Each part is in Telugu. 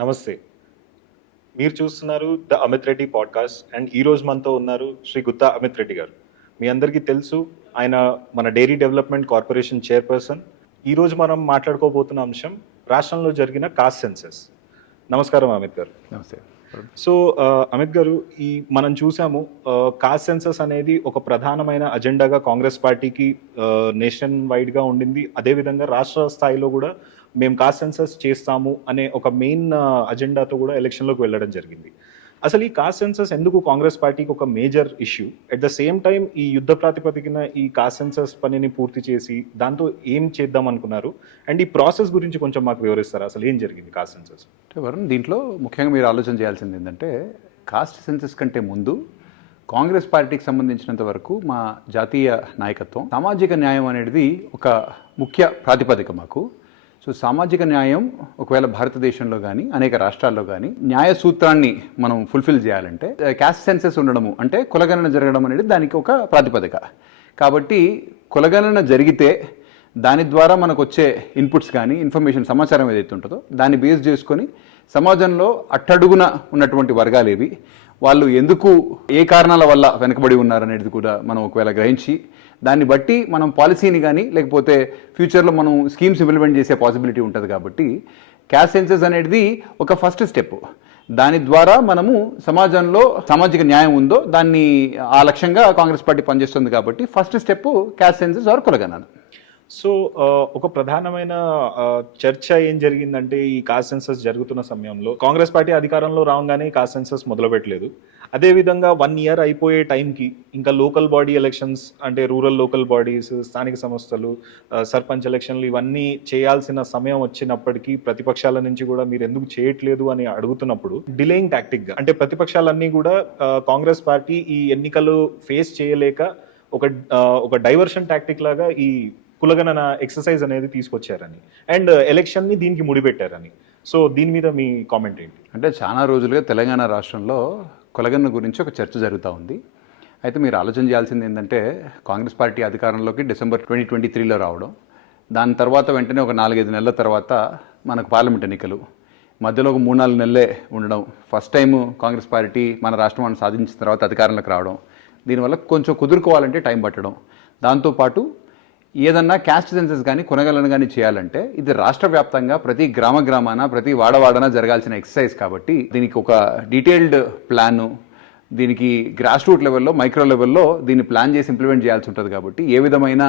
నమస్తే. మీరు చూస్తున్నారు the Amit Reddy podcast and ఈ రోజు మనతో ఉన్నారు శ్రీ గుత్తా అమిత్ రెడ్డి గారు. మీ అందరికీ తెలుసు, ఆయన మన డైరీ డెవలప్మెంట్ కార్పొరేషన్ చైర్పర్సన్. ఈ రోజు మనం మాట్లాడుకోబోతున్న అంశం రాష్ట్రంలో జరిగిన కాస్ట్ సెన్సస్. నమస్కారం అమిత్ గారు. నమస్తే. సో అమిత్ గారు, మనం చూసాము కాస్ట్ సెన్సస్ అనేది ఒక ప్రధానమైన అజెండాగా కాంగ్రెస్ పార్టీకి నేషన్ వైడ్గా ఉండింది. అదేవిధంగా రాష్ట్ర స్థాయిలో కూడా మేము కాస్ట్ సెన్సస్ చేస్తాము అనే ఒక మెయిన్ అజెండాతో కూడా ఎలక్షన్లోకి వెళ్ళడం జరిగింది. అసలు ఈ కాస్ట్ సెన్సస్ ఎందుకు కాంగ్రెస్ పార్టీకి ఒక major issue? At the same time ఈ యుద్ధ ప్రాతిపదికన ఈ కాస్ట్ సెన్సస్ పనిని పూర్తి చేసి దాంతో ఏం చేద్దాం అనుకున్నారు? అండ్ ఈ ప్రాసెస్ గురించి కొంచెం మాకు వివరిస్తారా? అసలు ఏం జరిగింది కాస్ట్ సెన్సస్? వరుణ్, దీంట్లో ముఖ్యంగా మీరు ఆలోచన చేయాల్సింది ఏంటంటే, కాస్ట్ సెన్సస్ కంటే ముందు కాంగ్రెస్ పార్టీకి సంబంధించినంత వరకు మా జాతీయ నాయకత్వం సామాజిక న్యాయం అనేది ఒక ముఖ్య ప్రాతిపదిక మాకు. సో సామాజిక న్యాయం ఒకవేళ భారతదేశంలో కానీ అనేక రాష్ట్రాల్లో కానీ న్యాయ సూత్రాన్ని మనం ఫుల్ఫిల్ చేయాలంటే కాస్ట్ సెన్సస్ ఉండడము అంటే కులగణన జరగడం అనేది దానికి ఒక ప్రాతిపదిక. కాబట్టి కులగణన జరిగితే దాని ద్వారా మనకు వచ్చే ఇన్పుట్స్ కానీ ఇన్ఫర్మేషన్ సమాచారం ఏదైతే ఉంటుందో దాన్ని బేస్ చేసుకొని సమాజంలో అట్టడుగున ఉన్నటువంటి వర్గాలు ఏవి, వాళ్ళు ఎందుకు ఏ కారణాల వల్ల వెనకబడి ఉన్నారనేది కూడా మనం ఒకవేళ గ్రహించి దాన్ని బట్టి మనం పాలసీని కానీ లేకపోతే ఫ్యూచర్లో మనం స్కీమ్స్ ఇంప్లిమెంట్ చేసే పాసిబిలిటీ ఉంటుంది. కాబట్టి కాస్ట్ సెన్సస్ అనేది ఒక ఫస్ట్ స్టెప్. దాని ద్వారా మనము సమాజంలో సామాజిక న్యాయం ఉందో దాన్ని ఆ లక్ష్యంగా కాంగ్రెస్ పార్టీ పనిచేస్తుంది. కాబట్టి first step caste census or కులగణన. సో ఒక ప్రధానమైన చర్చ ఏం జరిగిందంటే, ఈ కాస్ట్ సెన్సస్ జరుగుతున్న సమయంలో కాంగ్రెస్ పార్టీ అధికారంలో రాగానే కాస్ట్ సెన్సస్ మొదలుపెట్టలేదు. అదేవిధంగా 1 year అయిపోయే టైంకి ఇంకా లోకల్ బాడీ ఎలక్షన్స్ అంటే రూరల్ లోకల్ బాడీస్, స్థానిక సంస్థలు, సర్పంచ్ ఎలక్షన్లు ఇవన్నీ చేయాల్సిన సమయం వచ్చినప్పటికీ ప్రతిపక్షాల నుంచి కూడా మీరు ఎందుకు చేయట్లేదు అని అడుగుతున్నప్పుడు డిలేయింగ్ టాక్టిక్గా అంటే ప్రతిపక్షాలన్నీ కూడా కాంగ్రెస్ పార్టీ ఈ ఎన్నికలు ఫేస్ చేయలేక ఒక డైవర్షన్ టాక్టిక్ లాగా ఈ కులగణన ఎక్సర్సైజ్ అనేది తీసుకొచ్చారని అండ్ ఎలక్షన్ని దీనికి ముడిపెట్టారని. సో దీని మీద మీ కామెంట్ ఏంటి? అంటే చాలా రోజులుగా తెలంగాణ రాష్ట్రంలో కులగణన గురించి ఒక చర్చ జరుగుతూ ఉంది. అయితే మీరు ఆలోచన చేయాల్సింది ఏంటంటే, కాంగ్రెస్ పార్టీ అధికారంలోకి December 2023లో రావడం, దాని తర్వాత వెంటనే ఒక 4-5 నెలల తర్వాత మనకు పార్లమెంట్ ఎన్నికలు, మధ్యలో ఒక 3-4 నెలలే ఉండడం, ఫస్ట్ టైం కాంగ్రెస్ పార్టీ మన రాష్ట్రాన్ని సాధించిన తర్వాత అధికారంలోకి రావడం, దీనివల్ల కొంచెం కుదురుకోవాలంటే టైం పట్టడం. దాంతోపాటు ఏదన్నా క్యాస్ట్ సెన్సస్ కానీ కులగణన కానీ చేయాలంటే ఇది రాష్ట్ర వ్యాప్తంగా ప్రతి గ్రామాన ప్రతి వాడవాడన జరగాల్సిన ఎక్సర్సైజ్. కాబట్టి దీనికి ఒక డీటెయిల్డ్ ప్లాను, దీనికి గ్రాస్ రూట్ లెవెల్లో మైక్రో లెవెల్లో దీన్ని ప్లాన్ చేసి ఇంప్లిమెంట్ చేయాల్సి ఉంటుంది. కాబట్టి ఏ విధమైన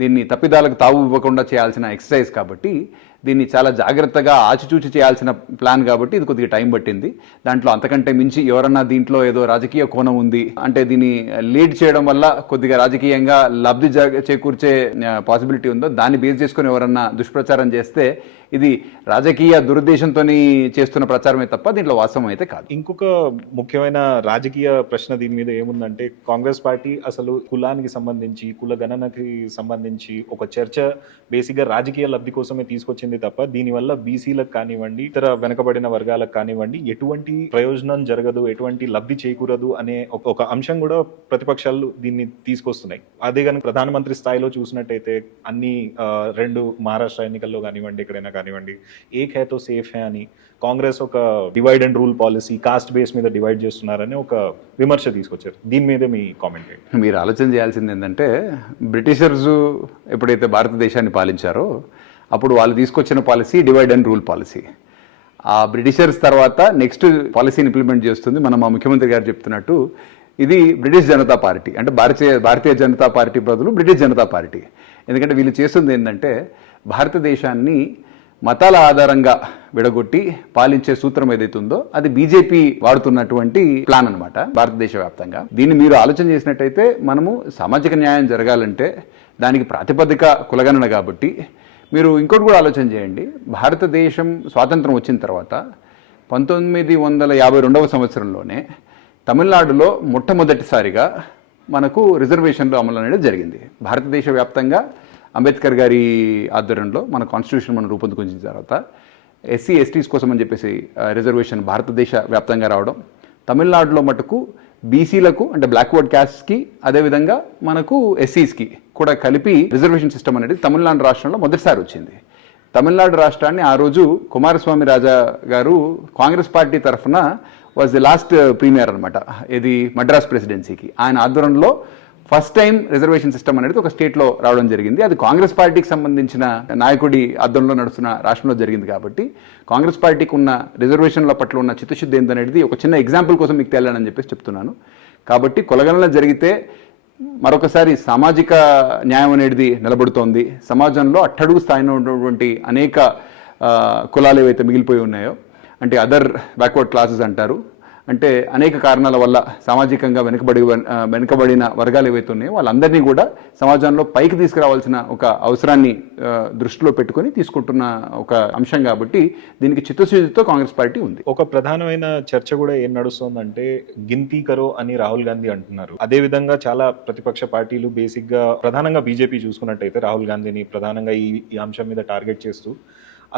దీన్ని తప్పిదాలకు తావు ఇవ్వకుండా చేయాల్సిన ఎక్సర్సైజ్. కాబట్టి దీన్ని చాలా జాగ్రత్తగా ఆచిచూచి చేయాల్సిన ప్లాన్. కాబట్టి ఇది కొద్దిగా టైం పట్టింది. దాంట్లో అంతకంటే మించి ఎవరన్నా దీంట్లో ఏదో రాజకీయ కోణం ఉంది అంటే దీన్ని లీడ్ చేయడం వల్ల కొద్దిగా రాజకీయంగా లబ్ధి చేకూర్చే పాసిబిలిటీ ఉందో దాన్ని బేస్ చేసుకుని ఎవరన్నా దుష్ప్రచారం చేస్తే ఇది రాజకీయ దురుద్దేశంతో చేస్తున్న ప్రచారమే తప్ప దీంట్లో వాస్తవం అయితే కాదు. ఇంకొక ముఖ్యమైన రాజకీయ ప్రశ్న దీని మీద ఏముందంటే, కాంగ్రెస్ పార్టీ అసలు కులానికి సంబంధించి కులగణనకి సంబంధించి ఒక చర్చ బేసిక్గా రాజకీయ లబ్ధి కోసమే తీసుకొచ్చింది తప్ప దీనివల్ల బీసీలకు కానివ్వండి, ఇతర వెనకబడిన వర్గాలకు కానివ్వండి ఎటువంటి ప్రయోజనం జరగదు, ఎటువంటి లబ్ధి చేకూరదు అనే ఒక అంశం కూడా ప్రతిపక్షాలు దీన్ని తీసుకొస్తున్నాయి. అదే కనుక ప్రధానమంత్రి స్థాయిలో చూసినట్టయితే అన్ని 2 మహారాష్ట్ర ఎన్నికల్లో కానివ్వండి, ఎక్కడైనా కానివ్వండి, ఏక్ హై తో సేఫ్ హై అని కాంగ్రెస్ ఒక divide and rule policy, cost base మీద డివైడ్ చేస్తున్నారని ఒక విమర్శ తీసుకొచ్చారు. దీని మీద మీ కామెంట్ ఏంటి? మీరు ఆలోచన చేయాల్సింది ఏంటంటే, బ్రిటిషర్స్ ఎప్పుడైతే భారతదేశాన్ని పాలించారో అప్పుడు వాళ్ళు తీసుకొచ్చిన policy divide and rule policy. ఆ బ్రిటిషర్స్ తర్వాత నెక్స్ట్ పాలసీని ఇంప్లిమెంట్ చేస్తుంది మా ముఖ్యమంత్రి గారు చెప్తున్నట్టు ఇది బ్రిటిష్ జనతా పార్టీ. అంటే భారతీయ జనతా పార్టీ బదులు బ్రిటిష్ జనతా పార్టీ. ఎందుకంటే వీళ్ళు చేస్తుంది ఏంటంటే, భారతదేశాన్ని మతాల ఆధారంగా విడగొట్టి పాలించే సూత్రం ఏదైతే ఉందో అది బీజేపీ వాడుతున్నటువంటి ప్లాన్ అనమాట భారతదేశ వ్యాప్తంగా. దీన్ని మీరు ఆలోచన చేసినట్టయితే, మనము సామాజిక న్యాయం జరగాలంటే దానికి ప్రాతిపదిక కులగణన. కాబట్టి మీరు ఇంకోటి కూడా ఆలోచన చేయండి, భారతదేశం స్వాతంత్రం వచ్చిన తర్వాత 1952వ సంవత్సరంలోనే తమిళనాడులో మొట్టమొదటిసారిగా మనకు రిజర్వేషన్లు అమలు అనేది జరిగింది. భారతదేశ వ్యాప్తంగా అంబేద్కర్ గారి ఆధ్వర్యంలో మన కాన్స్టిట్యూషన్ మనం రూపొందించిన తర్వాత ఎస్సీ ఎస్టీస్ కోసం అని చెప్పేసి రిజర్వేషన్ భారతదేశ వ్యాప్తంగా రావడం, తమిళనాడులో మటుకు బీసీలకు అంటే బ్లాక్వర్డ్ క్యాస్ట్కి అదేవిధంగా మనకు ఎస్సీస్కి కూడా కలిపి రిజర్వేషన్ సిస్టమ్ అనేది తమిళనాడు రాష్ట్రంలో మొదటిసారి వచ్చింది. తమిళనాడు రాష్ట్రాన్ని ఆ రోజు కుమారస్వామి రాజా గారు కాంగ్రెస్ పార్టీ తరఫున వాజ్ ది లాస్ట్ ప్రీమియర్ అనమాట, ఇది మద్రాస్ ప్రెసిడెన్సీకి. ఆయన ఆధ్వర్యంలో ఫస్ట్ టైం రిజర్వేషన్ సిస్టమ్ అనేది ఒక స్టేట్లో రావడం జరిగింది. అది కాంగ్రెస్ పార్టీకి సంబంధించిన నాయకుడి ఆధ్వర్యంలో నడుస్తున్న రాష్ట్రంలో జరిగింది కాబట్టి కాంగ్రెస్ పార్టీకి ఉన్న రిజర్వేషన్ల పట్ల ఉన్న చిత్తశుద్ధి ఏంటనేది ఒక చిన్న ఎగ్జాంపుల్ కోసం మీకు తెలియాలని చెప్పేసి చెప్తున్నాను. కాబట్టి కులగణన జరిగితే మరొకసారి సామాజిక న్యాయం అనేది నిలబడుతోంది. సమాజంలో అట్టడుగు స్థాయిలో ఉన్నటువంటి అనేక కులాలు ఏవైతే మిగిలిపోయి ఉన్నాయో, అంటే అదర్ బ్యాక్వర్డ్ క్లాసెస్ అంటారు, అంటే అనేక కారణాల వల్ల సామాజికంగా వెనుకబడిన వర్గాలు ఏవైతే ఉన్నాయో వాళ్ళందరినీ కూడా సమాజంలో పైకి తీసుకురావాల్సిన ఒక అవసరాన్ని దృష్టిలో పెట్టుకొని తీసుకుంటున్న ఒక అంశం కాబట్టి దీనికి చిత్తశుద్ధితో కాంగ్రెస్ పార్టీ ఉంది. ఒక ప్రధానమైన చర్చ కూడా ఏం నడుస్తోందంటే గిన్తీ కరో అని రాహుల్ గాంధీ అంటున్నారు. అదే విధంగా చాలా ప్రతిపక్ష పార్టీలు బేసిక్ గా ప్రధానంగా బీజేపీ చూసుకున్నట్టయితే రాహుల్ గాంధీని ప్రధానంగా ఈ అంశం మీద టార్గెట్ చేస్తూ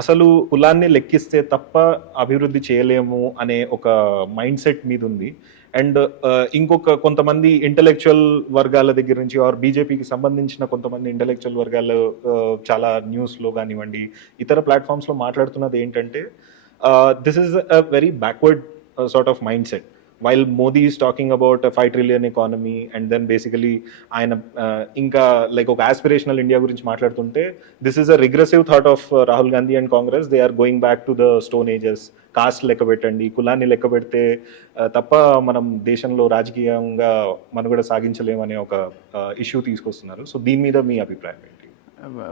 అసలు కులాన్ని లెక్కిస్తే తప్ప అభివృద్ధి చేయలేము అనే ఒక మైండ్ సెట్ మీద ఉంది. అండ్ ఇంకొక కొంతమంది ఇంటలెక్చువల్ వర్గాల దగ్గర నుంచి ఆర్ బీజేపీకి సంబంధించిన కొంతమంది ఇంటలెక్చువల్ వర్గాలు చాలా న్యూస్లో కానివ్వండి ఇతర ప్లాట్ఫామ్స్లో మాట్లాడుతున్నది ఏంటంటే this is a very backward sort of mind set. While Modi is talking about a 5 trillion economy and then basically ఆయన ఇంకా లైక్ ఒక aspirational ఇండియా గురించి మాట్లాడుతుంటే this is a regressive thought of Rahul Gandhi and Congress. They are going back to the stone ages. Caste లెక్క పెట్టండి, కులాన్ని లెక్క పెడితే తప్ప మనం దేశంలో రాజకీయంగా మనుగడ సాగించలేమనే ఒక ఇష్యూ తీసుకొస్తున్నారు. సో దీని మీద మీ అభిప్రాయం ఏంటి?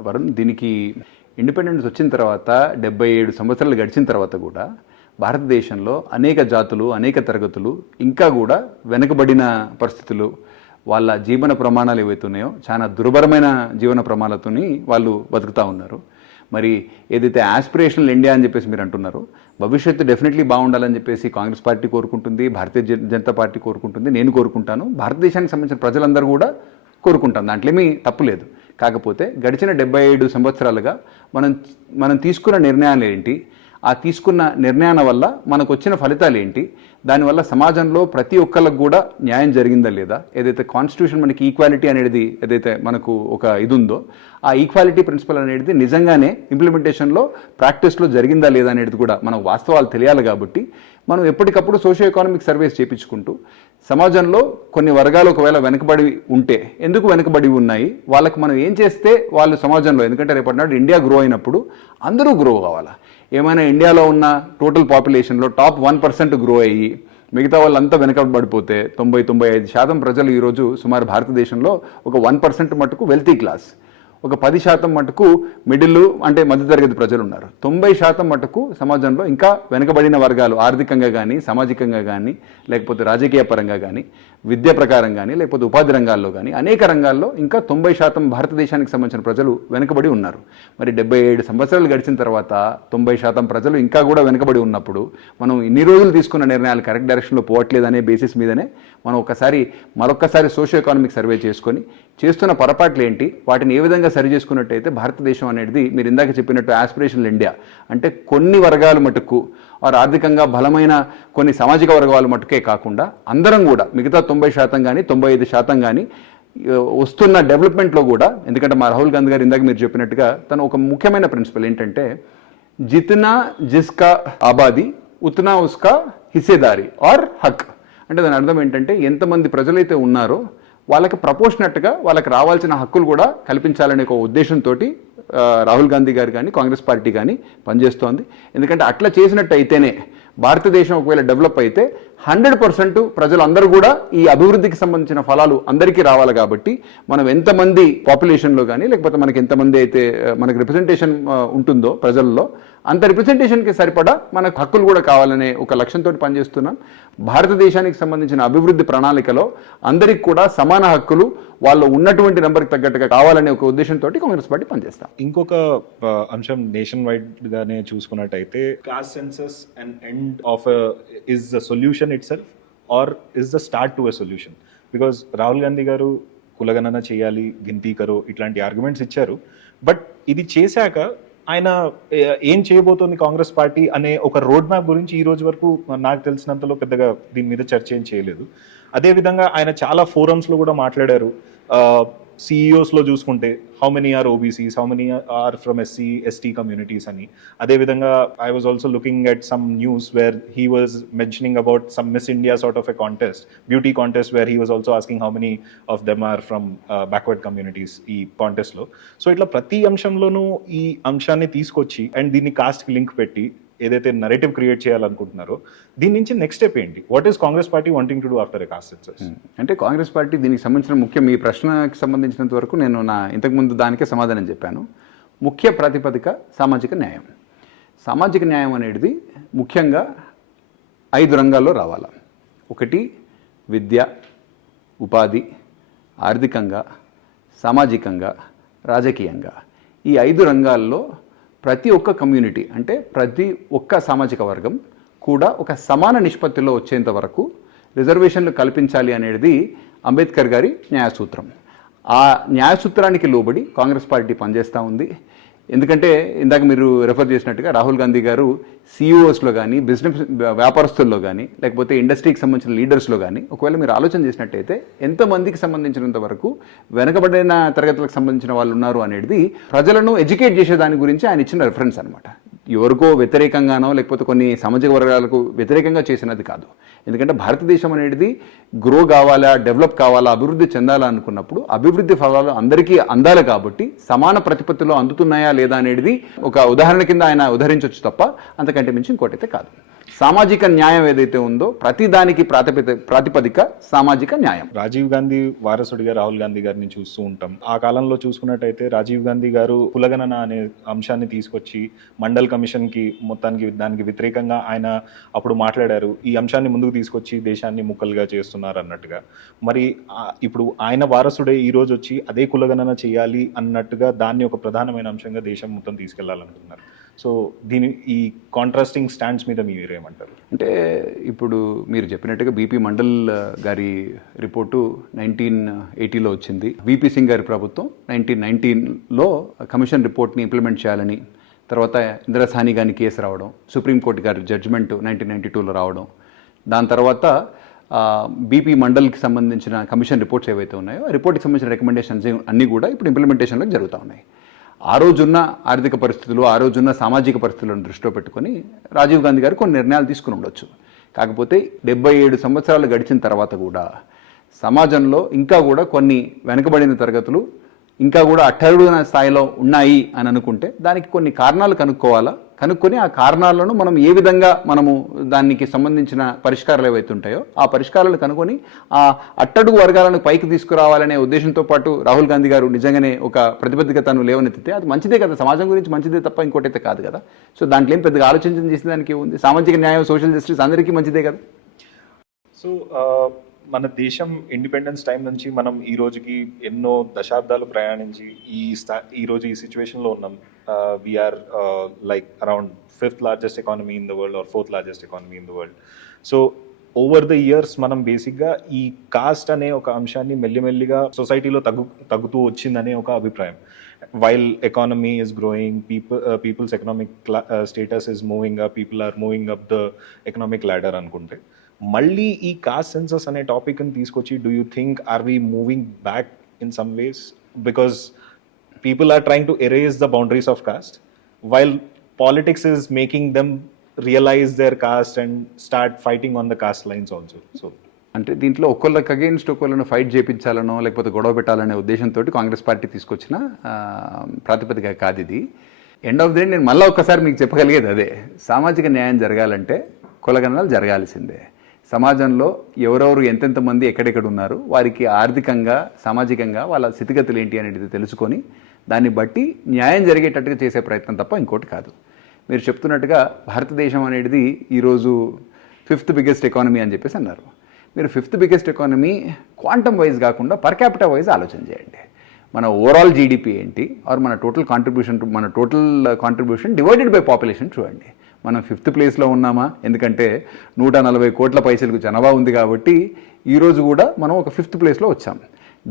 వరుణ్, దీనికి ఇండిపెండెన్స్ వచ్చిన తర్వాత 77 సంవత్సరాలు గడిచిన తర్వాత కూడా భారతదేశంలో అనేక జాతులు, అనేక తరగతులు ఇంకా కూడా వెనుకబడిన పరిస్థితులు, వాళ్ళ జీవన ప్రమాణాలు ఏవైతే ఉన్నాయో చాలా దుర్భరమైన జీవన ప్రమాణాలతోని వాళ్ళు బతుకుతూ ఉన్నారు. మరి ఏదైతే ఆస్పిరేషనల్ ఇండియా అని చెప్పేసి మీరు అంటున్నారో, భవిష్యత్తు డెఫినెట్లీ బాగుండాలని చెప్పేసి కాంగ్రెస్ పార్టీ కోరుకుంటుంది, భారతీయ జనతా పార్టీ కోరుకుంటుంది, నేను కోరుకుంటాను, భారతదేశానికి సంబంధించిన ప్రజలందరూ కూడా కోరుకుంటాం. దాంట్లో ఏమీ తప్పు లేదు. కాకపోతే గడిచిన 75 సంవత్సరాలుగా మనం తీసుకున్న నిర్ణయాలు ఏంటి, ఆ తీసుకున్న నిర్ణయాల వల్ల మనకు వచ్చిన ఫలితాలు ఏంటి, దానివల్ల సమాజంలో ప్రతి ఒక్కరికి కూడా న్యాయం జరిగిందా లేదా, ఏదైతే కాన్స్టిట్యూషన్ మనకి ఈక్వాలిటీ అనేది ఏదైతే మనకు ఒక ఇది ఉందో ఆ ఈక్వాలిటీ ప్రిన్సిపల్ అనేది నిజంగానే ఇంప్లిమెంటేషన్లో ప్రాక్టీస్లో జరిగిందా లేదా అనేది కూడా మనకు వాస్తవాలు తెలియాలి. కాబట్టి మనం ఎప్పటికప్పుడు సోషియో ఎకానమిక్ సర్వేస్ చేయించుకుంటూ సమాజంలో కొన్ని వర్గాలు ఒకవేళ వెనకబడి ఉంటే ఎందుకు వెనకబడి ఉన్నాయి, వాళ్ళకి మనం ఏం చేస్తే వాళ్ళు సమాజంలో, ఎందుకంటే రేపటి నాడు ఇండియా గ్రో అయినప్పుడు అందరూ గ్రో కావాలా. ఏమైనా ఇండియాలో ఉన్న టోటల్ పాపులేషన్లో టాప్ 1% గ్రో అయ్యి మిగతా వాళ్ళంతా వెనకబడిపోతే 90-95% ప్రజలు ఈరోజు సుమారు భారతదేశంలో ఒక 1% మటుకు వెల్తీ క్లాస్, ఒక 10% మటుకు మిడిల్ అంటే మధ్యతరగతి ప్రజలు ఉన్నారు. 90% మటుకు సమాజంలో ఇంకా వెనుకబడిన వర్గాలు ఆర్థికంగా కానీ, సామాజికంగా కానీ, లేకపోతే రాజకీయ పరంగా కానీ, విద్య ప్రకారం కానీ, లేకపోతే ఉపాధి రంగాల్లో కానీ అనేక రంగాల్లో ఇంకా 90% భారతదేశానికి సంబంధించిన ప్రజలు వెనుకబడి ఉన్నారు. మరి 77 సంవత్సరాలు గడిచిన తర్వాత 90% ప్రజలు ఇంకా కూడా వెనుకబడి ఉన్నప్పుడు మనం ఇన్ని రోజులు తీసుకున్న నిర్ణయాలు కరెక్ట్ డైరెక్షన్లో పోవట్లేదనే బేసిస్ మీదనే మనం మరొకసారి సోషియో ఎకానమిక్ సర్వే చేసుకొని చేస్తున్న పొరపాట్లు ఏంటి, వాటిని ఏ విధంగా సరి చేసుకున్నట్టయితే భారతదేశం అనేది మీరు ఇందాక చెప్పినట్టు ఆస్పిరేషనల్ ఇండియా అంటే కొన్ని వర్గాలు మటుకు వారు ఆర్థికంగా బలమైన కొన్ని సామాజిక వర్గాల మటుకే కాకుండా అందరం కూడా మిగతా 90% కానీ 95% కానీ వస్తున్న డెవలప్మెంట్లో కూడా, ఎందుకంటే మా రాహుల్ గాంధీ గారు ఇందాక మీరు చెప్పినట్టుగా తను ఒక ముఖ్యమైన ప్రిన్సిపల్ ఏంటంటే జిత్నా జిస్కా ఆబాదీ ఉత్నా ఉస్కా హిస్సేదారీ ఆర్ హక్. అంటే దాని అర్థం ఏంటంటే ఎంతమంది ప్రజలైతే ఉన్నారో వాళ్ళకి ప్రపోర్షనట్గా వాళ్ళకి రావాల్సిన హక్కులు కూడా కల్పించాలనే ఒక ఉద్దేశంతో రాహుల్ గాంధీ గారు కానీ కాంగ్రెస్ పార్టీ కానీ పనిచేస్తోంది. ఎందుకంటే అట్లా చేసినట్టయితేనే భారతదేశం ఒకవేళ డెవలప్ అయితే 100% ప్రజలందరూ కూడా ఈ అభివృద్ధికి సంబంధించిన ఫలాలు అందరికీ రావాలి. కాబట్టి మనం ఎంతమంది పాపులేషన్లో కానీ లేకపోతే మనకి ఎంతమంది అయితే మనకి రిప్రజెంటేషన్ ఉంటుందో ప్రజల్లో అంత రిప్రజెంటేషన్కి సరిపడా మనకు హక్కులు కూడా కావాలనే ఒక లక్ష్యంతో పనిచేస్తున్నాం. భారతదేశానికి సంబంధించిన అభివృద్ధి ప్రణాళికలో అందరికి కూడా సమాన హక్కులు వాళ్ళు ఉన్నటువంటి నెంబర్కి తగ్గట్టుగా కావాలనే ఒక ఉద్దేశంతో కాంగ్రెస్ పార్టీ పనిచేస్తాం. ఇంకొక అంశం నేషన్ వైడ్ గానే చూసుకున్నట్టయితే caste census and end of is the solution itself or is the start to a solution? Because Rahul Gandhi గారు కులగణన చేయాలి, గిన్తీ కరో ఇట్లాంటి ఆర్గ్యుమెంట్స్ ఇచ్చారు. బట్ ఇది చేశాక ఆయన ఏం చేయబోతోంది కాంగ్రెస్ పార్టీ అనే ఒక రోడ్ మ్యాప్ గురించి ఈ రోజు వరకు నాకు తెలిసినంతలో పెద్దగా దీని మీద చర్చ ఏం చేయలేదు. అదేవిధంగా ఆయన చాలా ఫోరమ్స్లో కూడా మాట్లాడారు. CEOs లో చూసుకుంటే how many are OBCs, how many are from SC/ST communities అని. అదేవిధంగా I was also looking at some news where he was mentioning about some Miss India sort of a contest, beauty contest, where he was also asking how many of them are from backward communities ఈ కాంటెస్ట్లో. సో ఇట్లా ప్రతి అంశంలోనూ ఈ అంశాన్ని తీసుకొచ్చి అండ్ దీన్ని కాస్ట్కి లింక్ పెట్టి ఏదైతే నరేటివ్ క్రియేట్ చేయాలనుకుంటున్నారో దీని నుంచి నెక్స్ట్ స్టెప్ ఏంటి? What is Congress party wanting to do after a cost census? అంటే కాంగ్రెస్ పార్టీ దీనికి సంబంధించిన ముఖ్య మీ ప్రశ్నకి సంబంధించినంత వరకు నేను నా ఇంతకుముందు దానికే సమాధానం చెప్పాను. ముఖ్య ప్రాతిపదిక సామాజిక న్యాయం. సామాజిక న్యాయం అనేది ముఖ్యంగా 5 రంగాల్లో రావాలి. ఒకటి విద్య, ఉపాధి, ఆర్థికంగా, సామాజికంగా, రాజకీయంగా. ఈ 5 రంగాల్లో ప్రతి ఒక్క కమ్యూనిటీ అంటే ప్రతి ఒక్క సామాజిక వర్గం కూడా ఒక సమాన నిష్పత్తిలో వచ్చేంత వరకు రిజర్వేషన్లు కల్పించాలి అనేది అంబేద్కర్ గారి న్యాయసూత్రం. ఆ న్యాయసూత్రానికి లోబడి కాంగ్రెస్ పార్టీ పనిచేస్తూ ఉంది. ఎందుకంటే ఇందాక మీరు రెఫర్ చేసినట్టుగా రాహుల్ గాంధీ గారు CEOస్లో కానీ, బిజినెస్ వ్యాపారస్తుల్లో కానీ, లేకపోతే ఇండస్ట్రీకి సంబంధించిన లీడర్స్లో కానీ ఒకవేళ మీరు ఆలోచన చేసినట్టయితే ఎంతమందికి సంబంధించినంత వరకు వెనకబడిన తరగతులకు సంబంధించిన వాళ్ళు ఉన్నారు అనేది ప్రజలను ఎడ్యుకేట్ చేసే దాని గురించి ఆయన ఇచ్చిన రెఫరెన్స్ అనమాట. ఎవరికో వ్యతిరేకంగానో లేకపోతే కొన్ని సామాజిక వర్గాలకు వ్యతిరేకంగా చేసినది కాదు. ఎందుకంటే భారతదేశం అనేది గ్రో కావాలా, డెవలప్ కావాలా, అభివృద్ధి చెందాలా అనుకున్నప్పుడు అభివృద్ధి ఫలాలు అందరికీ అందాలి. కాబట్టి సమాన ప్రతిపత్తిలో అందుతున్నాయా లేదా అనేది ఒక ఉదాహరణ కింద ఆయన ఉదహరించవచ్చు తప్ప అంతకంటే మించి ఇంకోటైతే కాదు. సామాజిక న్యాయం ఏదైతే ఉందో ప్రతి దానికి ప్రాతిపదిక సామాజిక న్యాయం. రాజీవ్ గాంధీ వారసుడిగా రాహుల్ గాంధీ గారిని చూస్తూ ఉంటాం. ఆ కాలంలో చూసుకున్నట్టయితే రాజీవ్ గాంధీ గారు కులగణన అనే అంశాన్ని తీసుకొచ్చి మండల్ కమిషన్కి మొత్తానికి దానికి వ్యతిరేకంగా ఆయన అప్పుడు మాట్లాడారు. ఈ అంశాన్ని ముందుకు తీసుకొచ్చి దేశాన్ని ముక్కలుగా చేస్తున్నారు అన్నట్టుగా. మరి ఇప్పుడు ఆయన వారసుడే ఈ రోజు వచ్చి అదే కులగణన చేయాలి అన్నట్టుగా దాన్ని ఒక ప్రధానమైన అంశంగా దేశం మొత్తం తీసుకెళ్లాలనుకుంటున్నారు. సో ఈ కాంట్రాస్టింగ్ స్టాండ్స్ మీద మీరేమంటారు? అంటే ఇప్పుడు మీరు చెప్పినట్టుగా BP మండల్ గారి రిపోర్టు 1980లో వచ్చింది. VP సింగ్ గారి ప్రభుత్వం 1919లో కమిషన్ రిపోర్ట్ని ఇంప్లిమెంట్ చేయాలని, తర్వాత ఇందిరాసాని గారి కేసు రావడం, సుప్రీంకోర్టు గారి జడ్జిమెంట్ 1992లో రావడం, దాని తర్వాత BP మండల్కి సంబంధించిన కమిషన్ రిపోర్ట్స్ ఏవైతే ఉన్నాయో ఆ రిపోర్ట్కి సంబంధించిన రికమెండేషన్స్ అన్నీ కూడా ఇప్పుడు ఇంప్లిమెంటేషన్లో జరుగుతూ ఉన్నాయి. ఆ రోజున్న ఆర్థిక పరిస్థితులు, ఆ రోజున్న సామాజిక పరిస్థితులను దృష్టిలో పెట్టుకొని రాజీవ్ గాంధీ గారు కొన్ని నిర్ణయాలు తీసుకుని ఉండొచ్చు. కాకపోతే 77 సంవత్సరాలు గడిచిన తర్వాత కూడా సమాజంలో ఇంకా కూడా కొన్ని వెనుకబడిన తరగతులు ఇంకా కూడా అట్టడుగున స్థాయిలో ఉన్నాయి అని అనుకుంటే దానికి కొన్ని కారణాలు కనుక్కొని ఆ కారణాలను మనం ఏ విధంగా మనము దానికి సంబంధించిన పరిష్కారాలు ఏవైతే ఉంటాయో ఆ పరిష్కారాలు కనుక్కొని ఆ అట్టడుగు వర్గాలను పైకి తీసుకురావాలనే ఉద్దేశంతో పాటు రాహుల్ గాంధీ గారు నిజంగానే ఒక ప్రతిబద్ధతను లేవనెత్తితే అది మంచిదే కదా, సమాజం గురించి మంచిదే తప్ప ఇంకోటైతే కాదు కదా. సో దాంట్లో ఏం పెద్దగా ఆలోచించిన చేసేదానికి ఉంది. సామాజిక న్యాయం, సోషల్ జస్టిస్ అందరికీ మంచిదే కదా. సో మన దేశం ఇండిపెండెన్స్ టైం నుంచి మనం ఈ రోజుకి ఎన్నో దశాబ్దాలు ప్రయాణించి ఈ రోజు ఈ సిచ్యువేషన్లో ఉన్నాం. We are like around 5th largest economy in the world or 4th largest economy in the world. So over the years మనం బేసిక్గా ఈ కాస్ట్ అనే ఒక అంశాన్ని మెల్లిమెల్లిగా సొసైటీలో తగ్గుతూ వచ్చిందనే ఒక అభిప్రాయం. While economy is growing, people's economic status is moving up, people are moving up the economic ladder అనుకుంటే మళ్ళీ ఈ కాస్ట్ సెన్సస్ అనే టాపిక్ని తీసుకొచ్చి do you think are we moving back in some ways? Because people are trying to erase the boundaries of caste while politics is making them realise their caste and start fighting on the caste lines also. So అంటే దీంట్లో ఒకళ్ళకి అగెయిన్స్ట్ ఒకళ్ళను ఫైట్ చేయించాలనో లేకపోతే గొడవ పెట్టాలనే ఉద్దేశంతో కాంగ్రెస్ పార్టీ తీసుకొచ్చిన ప్రాతిపదిక కాదు ఇది. ఎండ్ ఆఫ్ ది డే నేను మళ్ళీ ఒక్కసారి మీకు చెప్పగలిగేది అదే, సామాజిక న్యాయం జరగాలంటే కులగణనలు జరగాల్సిందే. సమాజంలో ఎవరెవరు ఎంతెంతమంది ఎక్కడెక్కడ ఉన్నారు, వారికి ఆర్థికంగా సామాజికంగా వాళ్ళ స్థితిగతులు ఏంటి అనేది తెలుసుకొని దాన్ని బట్టి న్యాయం జరిగేటట్టుగా చేసే ప్రయత్నం తప్ప ఇంకోటి కాదు. మీరు చెప్తున్నట్టుగా భారతదేశం అనేది ఈరోజు 5th biggest ఎకానమీ అని చెప్పేసి అన్నారు. మీరు 5th biggest economy quantum wise కాకుండా పర్ క్యాపిటల్ వైజ్ ఆలోచన చేయండి. మన ఓవరాల్ GDP ఏంటి, ఆర్ మన total contribution divided by population చూడండి. మనం 5th ప్లేస్లో ఉన్నామా? ఎందుకంటే 140 కోట్ల పైసలకు జనాభా ఉంది కాబట్టి ఈరోజు కూడా మనం ఒక 5th ప్లేస్లో వచ్చాం.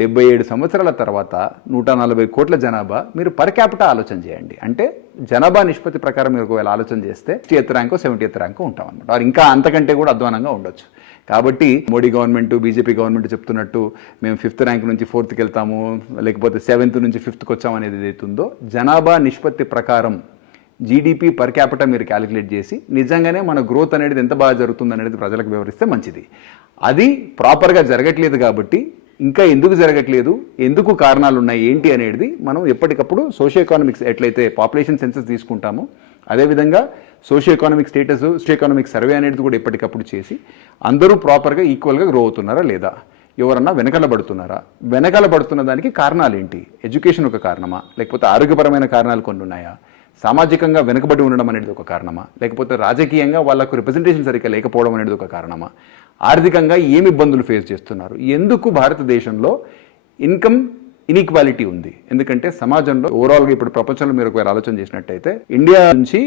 77 సంవత్సరాల తర్వాత 140 కోట్ల జనాభా, మీరు పర్ క్యాపిటల్ ఆలోచన చేయండి. అంటే జనాభా నిష్పత్తి ప్రకారం మీరు ఒకవేళ ఆలోచన చేస్తే 60th ర్యాంకో 70th ర్యాంకో ఉంటాం అనమాట. ఇంకా అంతకంటే కూడా అధ్వానంగా ఉండొచ్చు. కాబట్టి మోడీ గవర్నమెంట్, బీజేపీ గవర్నమెంట్ చెప్తున్నట్టు మేము 5th ర్యాంక్ నుంచి 4th వెళ్తాము, లేకపోతే 7th నుంచి 5th వచ్చాము అనేది ఏదైతుందో, జనాభా నిష్పత్తి ప్రకారం జీడిపి పర్ క్యాపిటా మీరు క్యాలిక్యులేట్ చేసి నిజంగానే మన గ్రోత్ అనేది ఎంత బాగా జరుగుతుంది అనేది ప్రజలకు వివరిస్తే మంచిది. అది ప్రాపర్గా జరగట్లేదు కాబట్టి ఇంకా ఎందుకు జరగట్లేదు, ఎందుకు కారణాలు ఉన్నాయి, ఏంటి అనేది మనం ఎప్పటికప్పుడు సోషియో ఎకానమిక్స్ ఎట్లయితే పాపులేషన్ సెన్సస్ తీసుకుంటామో అదేవిధంగా socio economic status, socio economic survey అనేది కూడా ఎప్పటికప్పుడు చేసి అందరూ ప్రాపర్గా ఈక్వల్గా గ్రో అవుతున్నారా లేదా, ఎవరన్నా వెనకలబడుతున్నారా, వెనకలబడుతున్న దానికి కారణాలు ఏంటి, ఎడ్యుకేషన్ ఒక కారణమా, లేకపోతే ఆరోగ్యపరమైన కారణాలు కొన్ని ఉన్నాయా, సామాజికంగా వెనుకబడి ఉండడం అనేది ఒక కారణమా, లేకపోతే రాజకీయంగా వాళ్ళకు రిప్రజెంటేషన్ సరిగ్గా లేకపోవడం అనేది ఒక కారణమా, ఆర్థికంగా ఏమి ఇబ్బందులు ఫేస్ చేస్తున్నారు, ఎందుకు భారతదేశంలో ఇన్కమ్ ఇన్ఈక్వాలిటీ ఉంది. ఎందుకంటే సమాజంలో ఓవరాల్గా ఇప్పుడు ప్రపంచంలో మీరు ఒకవేళ ఆలోచన చేసినట్టయితే ఇండియా నుంచి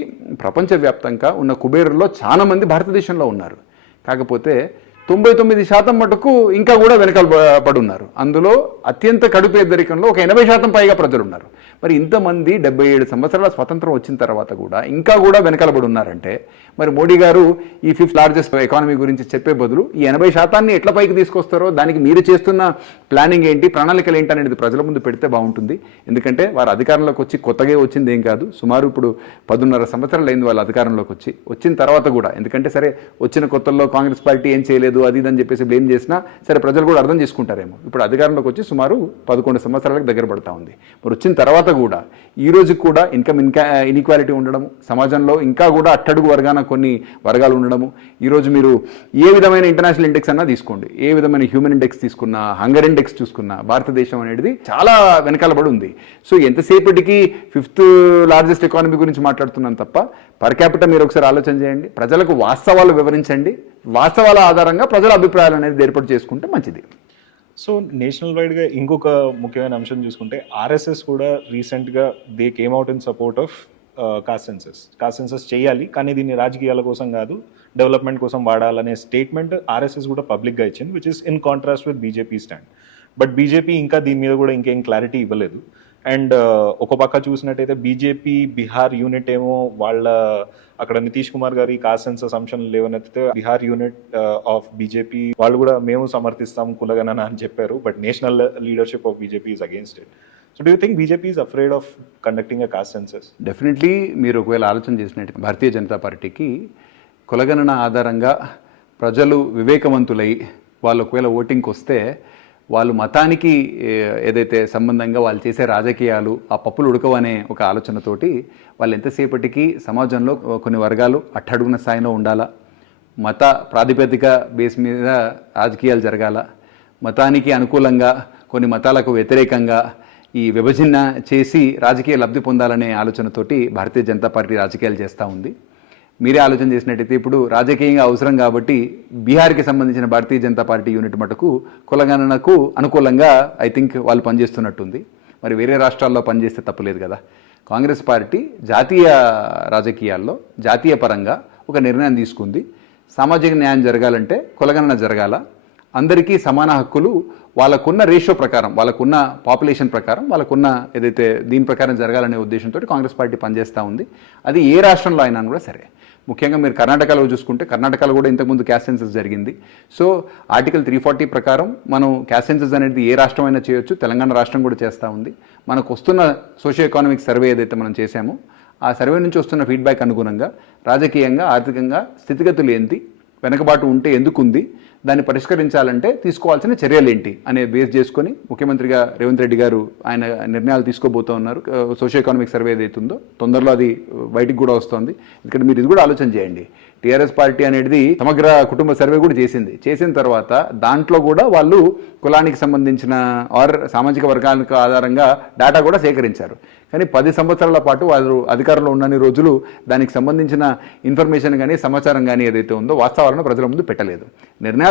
ప్రపంచవ్యాప్తంగా ఉన్న కుబేరుల్లో చాలా మంది భారతదేశంలో ఉన్నారు. కాకపోతే 99% మటుకు ఇంకా కూడా వెనకబడి ఉన్నారు. అందులో అత్యంత కడుపు ఎద్దరికంలో ఒక 80% పైగా ప్రజలు ఉన్నారు. మరి ఇంతమంది 77 సంవత్సరాల స్వతంత్రం వచ్చిన తర్వాత కూడా ఇంకా కూడా వెనకబడి ఉన్నారంటే మరి మోడీ గారు ఈ 5th లార్జెస్ట్ ఎకానమీ గురించి చెప్పే బదులు ఈ 80% ఎట్లా పైకి తీసుకొస్తారో దానికి మీరు చేస్తున్న ప్లానింగ్ ఏంటి, ప్రణాళికలు ఏంటి అనేది ప్రజల ముందు పెడితే బాగుంటుంది. ఎందుకంటే వారు అధికారంలోకి వచ్చి కొత్తగా వచ్చింది ఏం కాదు, సుమారు ఇప్పుడు 10.5 సంవత్సరాలు అయింది వాళ్ళు అధికారంలోకి వచ్చిన తర్వాత కూడా. ఎందుకంటే సరే వచ్చిన కొత్తల్లో కాంగ్రెస్ పార్టీ ఏం చేయలేదు అది ఇదని చెప్పేసి బ్లేమ్ చేసినా సరే ప్రజలు కూడా అర్థం చేసుకుంటారేమో. ఇప్పుడు అధికారంలోకి వచ్చి సుమారు 11 సంవత్సరాలకు దగ్గర పడతా ఉంది. మరి వచ్చిన తర్వాత కూడా ఈ రోజు కూడా ఇన్కమ్ ఇన్ఈక్వాలిటీ ఉండడము, సమాజంలో ఇంకా కూడా అట్టడుగు వర్గాన కొన్ని వర్గాలు ఉండడము. ఈరోజు మీరు ఏ విధమైన ఇంటర్నేషనల్ ఇండెక్స్ అన్నా తీసుకోండి, ఏ విధమైన హ్యూమన్ ఇండెక్స్ తీసుకున్నా, హంగర్ ఇండెక్స్ చూసుకున్నా భారతదేశం అనేది చాలా వెనకాలబడి ఉంది. సో ఎంతసేపటికి 5th లార్జెస్ట్ ఎకానమీ గురించి మాట్లాడుతున్నాను తప్ప పర్ క్యాపిటల్ మీరు ఒకసారి ఆలోచన చేయండి, ప్రజలకు వాస్తవాలు వివరించండి, వాస్తవాల ఆధారంగా ప్రజల అభిప్రాయాలు అనేది ఏర్పాటు చేసుకుంటే మంచిది. సో నేషనల్ వైడ్గా ఇంకొక ముఖ్యమైన అంశం చూసుకుంటే ఆర్ఎస్ఎస్ కూడా రీసెంట్గా they came out in support of cost census చేయాలి, కానీ దీన్ని రాజకీయాల కోసం కాదు డెవలప్మెంట్ కోసం వాడాలనే స్టేట్మెంట్ ఆర్ఎస్ఎస్ కూడా పబ్లిక్గా ఇచ్చింది, which is in contrast with BJP stand. But BJP ఇంకా దీని మీద కూడా ఇంకేం క్లారిటీ ఇవ్వలేదు. అండ్ ఒక పక్క చూసినట్టయితే బీజేపీ బీహార్ యూనిట్ ఏమో వాళ్ళ అక్కడ నితీష్ కుమార్ గారి కాస్ట్ సెన్సస్ అంశంలు లేవనెత్తితే బీహార్ యూనిట్ ఆఫ్ బీజేపీ వాళ్ళు కూడా మేము సమర్థిస్తాం కులగణన అని చెప్పారు. But national leadership of BJP is against it. So do you think BJP is afraid of conducting a caste census? Definitely మీరు ఒకవేళ ఆలోచన చేసినట్టు భారతీయ జనతా పార్టీకి కులగణన ఆధారంగా ప్రజలు వివేకవంతులై వాళ్ళు ఒకవేళ ఓటింగ్కి వస్తే వాళ్ళు మతానికి ఏదైతే సంబంధంగా వాళ్ళు చేసే రాజకీయాలు ఆ పప్పులు ఉడకవనే ఒక ఆలోచనతోటి వాళ్ళు ఎంతసేపటికి సమాజంలో కొన్ని వర్గాలు అట్టడుగున స్థాయిలో ఉండాలా, మత ప్రాతిపదిక బేస్ మీద రాజకీయాలు జరగాల, మతానికి అనుకూలంగా కొన్ని మతాలకు వ్యతిరేకంగా ఈ విభజన చేసి రాజకీయ లబ్ధి పొందాలనే ఆలోచనతోటి భారతీయ జనతా పార్టీ రాజకీయాలు చేస్తూ ఉంది. మీరే ఆలోచన చేసినట్టయితే ఇప్పుడు రాజకీయంగా అవసరం కాబట్టి బీహార్కి సంబంధించిన భారతీయ జనతా పార్టీ యూనిట్ మటుకు కులగణనకు అనుకూలంగా ఐ థింక్ వాళ్ళు పనిచేస్తున్నట్టుంది. మరి వేరే రాష్ట్రాల్లో పనిచేస్తే తప్పులేదు కదా. కాంగ్రెస్ పార్టీ జాతీయ రాజకీయాల్లో జాతీయ పరంగా ఒక నిర్ణయం తీసుకుంది, సామాజిక న్యాయం జరగాలంటే కులగణన జరగాల, అందరికీ సమాన హక్కులు వాళ్ళకున్న రేషియో ప్రకారం, వాళ్ళకున్న పాపులేషన్ ప్రకారం, వాళ్ళకున్న ఏదైతే దీని ప్రకారం జరగాలనే ఉద్దేశంతో కాంగ్రెస్ పార్టీ పనిచేస్తూ ఉంది. అది ఏ రాష్ట్రంలో అయినా కూడా సరే. ముఖ్యంగా మీరు కర్ణాటకలో చూసుకుంటే కర్ణాటకలో కూడా ఇంతకుముందు క్యాస్ట్ సెన్సస్ జరిగింది. సో ఆర్టికల్ 340 ప్రకారం మనం క్యాస్ట్ సెన్సస్ అనేది ఏ రాష్ట్రం అయినా చేయొచ్చు, తెలంగాణ రాష్ట్రం కూడా చేస్తూ ఉంది. మనకు వస్తున్న సోషియో ఎకానమిక్ సర్వే ఏదైతే మనం చేశామో ఆ సర్వే నుంచి వస్తున్న ఫీడ్బ్యాక్ అనుగుణంగా రాజకీయంగా ఆర్థికంగా స్థితిగతులు ఏంటి, వెనకబాటు ఉంటే ఎందుకుంది, దాన్ని పరిష్కరించాలంటే తీసుకోవాల్సిన చర్యలు ఏంటి అనే బేస్ చేసుకొని ముఖ్యమంత్రిగా రేవంత్ రెడ్డి గారు ఆయన నిర్ణయాలు తీసుకోబోతూ ఉన్నారు. సోషియో ఎకానమిక్ సర్వే ఏదైతే ఉందో తొందరలో అది బయటికి కూడా వస్తుంది. ఎందుకంటే మీరు ఇది కూడా ఆలోచన చేయండి, టీఆర్ఎస్ పార్టీ అనేది సమగ్ర కుటుంబ సర్వే కూడా చేసిన తర్వాత దాంట్లో కూడా వాళ్ళు కులానికి సంబంధించిన ఆర్ సామాజిక వర్గానికి ఆధారంగా డేటా కూడా సేకరించారు. కానీ 10 సంవత్సరాల పాటు వాళ్ళు అధికారంలో ఉన్నన్ని రోజులు దానికి సంబంధించిన ఇన్ఫర్మేషన్ కానీ సమాచారం కానీ ఏదైతే ఉందో వాస్తవాలను ప్రజల ముందు పెట్టలేదు. నిర్ణయాలు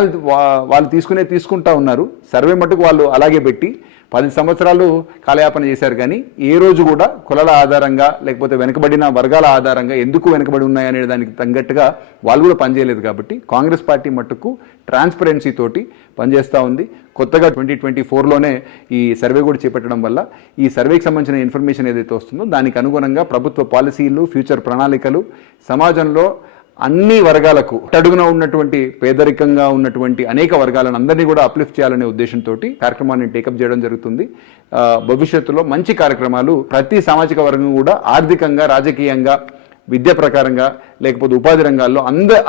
వాళ్ళు తీసుకుంటా ఉన్నారు, సర్వే మటుకు వాళ్ళు అలాగే పెట్టి 10 సంవత్సరాలు కాలయాపన చేశారు. కానీ ఏ రోజు కూడా కులాల ఆధారంగా లేకపోతే వెనుకబడిన వర్గాల ఆధారంగా ఎందుకు వెనుకబడి ఉన్నాయనే దానికి తగ్గట్టుగా వాళ్ళు కూడా పనిచేయలేదు. కాబట్టి కాంగ్రెస్ పార్టీ మట్టుకు ట్రాన్స్పరెన్సీ తోటి పనిచేస్తూ ఉంది. కొత్తగా 2024లోనే ఈ సర్వే కూడా చేపట్టడం వల్ల ఈ సర్వేకి సంబంధించిన ఇన్ఫర్మేషన్ ఏదైతే వస్తుందో దానికి అనుగుణంగా ప్రభుత్వ పాలసీలు, ఫ్యూచర్ ప్రణాళికలు, సమాజంలో అన్ని వర్గాలకు అడుగున ఉన్నటువంటి పేదరికంగా ఉన్నటువంటి అనేక వర్గాలను అందరినీ కూడా అప్లిఫ్ట్ చేయాలనే ఉద్దేశంతో కార్యక్రమాన్ని టేకప్ చేయడం జరుగుతుంది. భవిష్యత్తులో మంచి కార్యక్రమాలు ప్రతి సామాజిక వర్గం కూడా ఆర్థికంగా, రాజకీయంగా, విద్య ప్రకారంగా, లేకపోతే ఉపాధి రంగాల్లో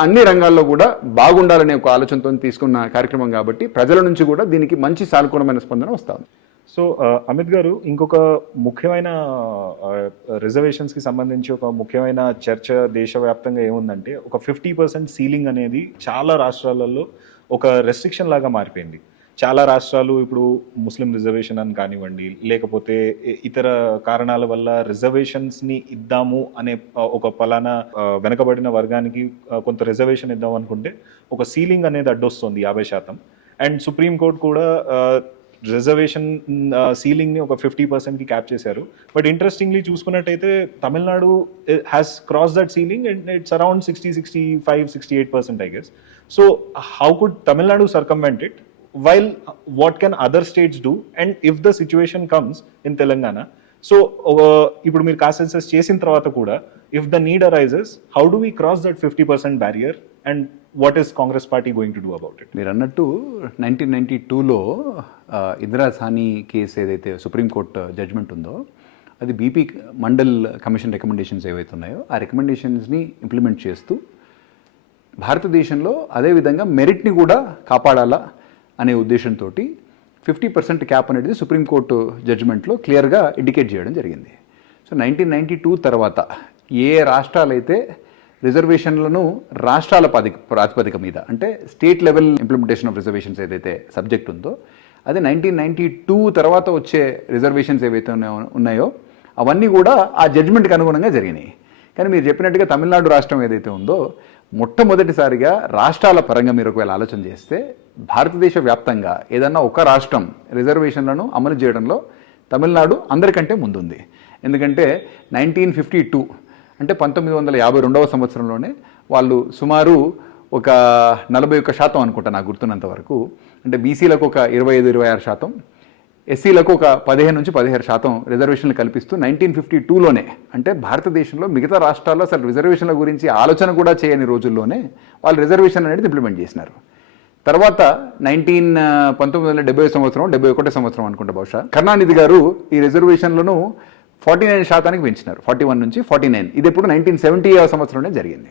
అన్ని రంగాల్లో కూడా బాగుండాలనే ఒక ఆలోచనతో తీసుకున్న కార్యక్రమం కాబట్టి ప్రజల నుంచి కూడా దీనికి మంచి సానుకూలమైన స్పందన వస్తుంది. సో అమిత్ గారు, ఇంకొక ముఖ్యమైన రిజర్వేషన్స్కి సంబంధించి ఒక ముఖ్యమైన చర్చ దేశవ్యాప్తంగా ఏముందంటే, ఒక 50% సీలింగ్ అనేది చాలా రాష్ట్రాలలో ఒక రెస్ట్రిక్షన్ లాగా మారిపోయింది. చాలా రాష్ట్రాలు ఇప్పుడు ముస్లిం రిజర్వేషన్ అని కానివ్వండి, లేకపోతే ఇతర కారణాల వల్ల రిజర్వేషన్స్ని ఇద్దాము అనే ఒక పలానా వెనకబడిన వర్గానికి కొంత రిజర్వేషన్ ఇద్దాం అనుకుంటే ఒక సీలింగ్ అనేది అడ్డొస్తుంది 50%. అండ్ సుప్రీంకోర్టు కూడా రిజర్వేషన్ సీలింగ్ని ఒక 50%కి క్యాప్ చేశారు. బట్ ఇంట్రెస్టింగ్లీ చూసుకున్నట్టయితే Tamil Nadu has cross that ceiling and it's around 65-68% I guess. So how could Tamil Nadu సర్కంవెంట్ it while what can other states do, and if the situation comes in Telangana, so ఇప్పుడు మీరు కాస్ట్ సెన్సస్ చేసిన తర్వాత కూడా if the need arises, how do we cross that 50% barrier, and what is Congress party going to do about it? మీరు అన్నట్టు 1992లో ఇందిరా సాని కేసు ఏదైతే సుప్రీంకోర్టు జడ్జ్మెంట్ ఉందో అది బీపీ మండల్ కమిషన్ రికమెండేషన్స్ ఏవైతే ఉన్నాయో ఆ రికమెండేషన్స్ని ఇంప్లిమెంట్ చేస్తూ భారతదేశంలో అదేవిధంగా మెరిట్ని కూడా కాపాడాలా అనే ఉద్దేశంతో 50% క్యాప్ అనేది సుప్రీంకోర్టు జడ్జిమెంట్లో క్లియర్గా ఇండికేట్ చేయడం జరిగింది. సో 1992 తర్వాత ఏ రాష్ట్రాలైతే రిజర్వేషన్లను రాష్ట్రాల ప్రాతిపదిక మీద అంటే state level implementation of reservations ఏదైతే సబ్జెక్ట్ ఉందో అది 1992 తర్వాత వచ్చే రిజర్వేషన్స్ ఏవైతే ఉన్నాయో అవన్నీ కూడా ఆ జడ్జిమెంట్కి అనుగుణంగా జరిగినాయి. కానీ మీరు చెప్పినట్టుగా తమిళనాడు రాష్ట్రం ఏదైతే ఉందో మొట్టమొదటిసారిగా రాష్ట్రాల పరంగా మీరు ఒకవేళ ఆలోచన చేస్తే భారతదేశ వ్యాప్తంగా ఏదన్నా ఒక రాష్ట్రం రిజర్వేషన్లను అమలు చేయడంలో తమిళనాడు అందరికంటే ముందుంది. ఎందుకంటే 1952 అంటే 1952వ సంవత్సరంలోనే వాళ్ళు సుమారు ఒక 41% అనుకుంటా నాకు గుర్తున్నంత వరకు, అంటే బీసీలకు ఒక 25-26%, ఎస్సీలకు ఒక 15-17% రిజర్వేషన్లు కల్పిస్తూ 1952లోనే అంటే భారతదేశంలో మిగతా రాష్ట్రాల్లో అసలు రిజర్వేషన్ల గురించి ఆలోచన కూడా చేయని రోజుల్లోనే వాళ్ళు రిజర్వేషన్ అనేది ఇంప్లిమెంట్ చేసినారు. తర్వాత 1970 సంవత్సరం 71 సంవత్సరం అనుకుంటా బహుశా కరుణానిధి గారు ఈ రిజర్వేషన్లను 49% పెంచినారు, 41 నుంచి 49. ఇది ఎప్పుడు 1970 సంవత్సరంలోనే జరిగింది.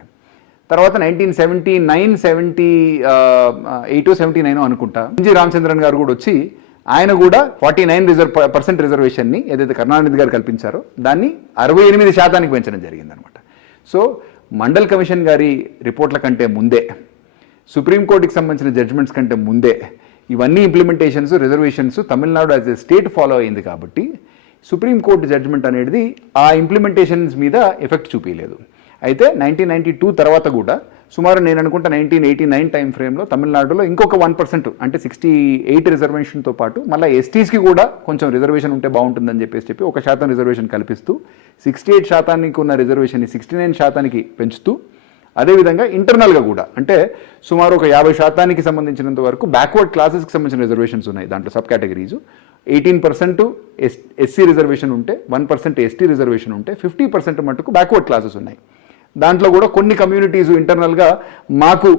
తర్వాత 1979, 78-79 అనుకుంటా ఎన్జి రామచంద్రన్ గారు కూడా వచ్చి ఆయన కూడా 49% రిజర్వేషన్ని ఏదైతే కరుణానిధి గారు కల్పించారో దాన్ని 68% పెంచడం జరిగిందనమాట. సో మండల్ కమిషన్ గారి రిపోర్ట్ల కంటే ముందే, సుప్రీంకోర్టుకి సంబంధించిన జడ్జిమెంట్స్ కంటే ముందే ఇవన్నీ implementations reservations Tamil Nadu as a state follow అయింది కాబట్టి సుప్రీంకోర్టు జడ్జిమెంట్ అనేది ఆ ఇంప్లిమెంటేషన్స్ మీద ఎఫెక్ట్ చూపించలేదు. అయితే 1992 తర్వాత కూడా సుమారు నేను అనుకుంటా 1989 టైం ఫ్రేమ్లో తమిళనాడులో ఇంకొక 1% అంటే 68 రిజర్వేషన్తో పాటు మళ్ళీ ఎస్టీస్కి కూడా కొంచెం రిజర్వేషన్ ఉంటే బాగుంటుందని చెప్పి 1% రిజర్వేషన్ కల్పిస్తూ 68% ఉన్న రిజర్వేషన్ని 69% పెంచుతూ అదేవిధంగా ఇంటర్నల్గా కూడా అంటే సుమారు ఒక 50% సంబంధించినంత వరకు బ్యాక్వర్డ్ క్లాసెస్కి సంబంధించిన రిజర్వేషన్స్ ఉన్నాయి. దాంట్లో సబ్ కేటగిరీస్ 18% ఎస్సీ రిజర్వేషన్ ఉంటే, 1% ఎస్టీ రిజర్వేషన్ ఉంటే, 50% మటుకు బ్యాక్వర్డ్ క్లాసెస్ ఉన్నాయి. దాంట్లో కూడా కొన్ని కమ్యూనిటీస్ ఇంటర్నల్గా మాకు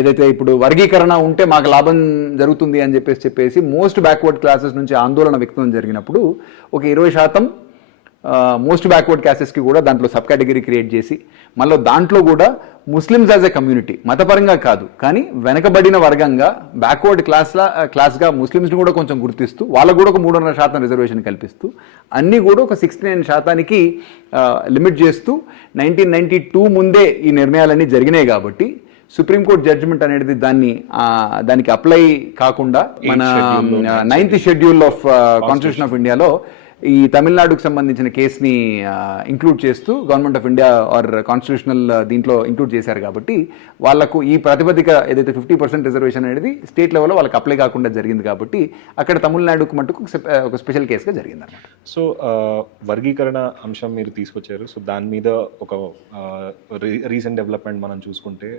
ఏదైతే ఇప్పుడు వర్గీకరణ ఉంటే మాకు లాభం జరుగుతుంది అని చెప్పేసి మోస్ట్ బ్యాక్వర్డ్ క్లాసెస్ నుంచి ఆందోళన వ్యక్తం జరిగినప్పుడు ఒక 20% మోస్ట్ బ్యాక్వర్డ్ క్లాసెస్కి కూడా దాంట్లో సబ్ కేటగిరీ క్రియేట్ చేసి మళ్ళీ దాంట్లో కూడా ముస్లిమ్స్ యాజ్ ఎ కమ్యూనిటీ మతపరంగా కాదు కానీ వెనకబడిన వర్గంగా బ్యాక్వర్డ్ క్లాస్గా ముస్లిమ్స్ని కూడా కొంచెం గుర్తిస్తూ వాళ్ళకు కూడా ఒక 3.5% రిజర్వేషన్ కల్పిస్తూ అన్నీ కూడా ఒక 69% లిమిట్ చేస్తూ 1992 ముందే ఈ నిర్ణయాలన్నీ జరిగినాయి కాబట్టి సుప్రీంకోర్టు జడ్జిమెంట్ అనేది దానికి అప్లై కాకుండా మన 9th schedule of constitution of ఇండియాలో ఈ తమిళనాడుకు సంబంధించిన కేసుని ఇంక్లూడ్ చేస్తూ government of India or constitutional దీంట్లో ఇంక్లూడ్ చేశారు కాబట్టి వాళ్ళకు ఈ ప్రాతిపదిక ఏదైతే 50% రిజర్వేషన్ అనేది స్టేట్ లెవెల్లో వాళ్ళకి అప్లై కాకుండా జరిగింది కాబట్టి అక్కడ తమిళనాడుకు మటుకు ఒక స్పెషల్ కేసుగా జరిగింది అనమాట. సో వర్గీకరణ అంశం మీరు తీసుకొచ్చారు. సో దాని మీద ఒక రీసెంట్ డెవలప్మెంట్ మనం చూసుకుంటే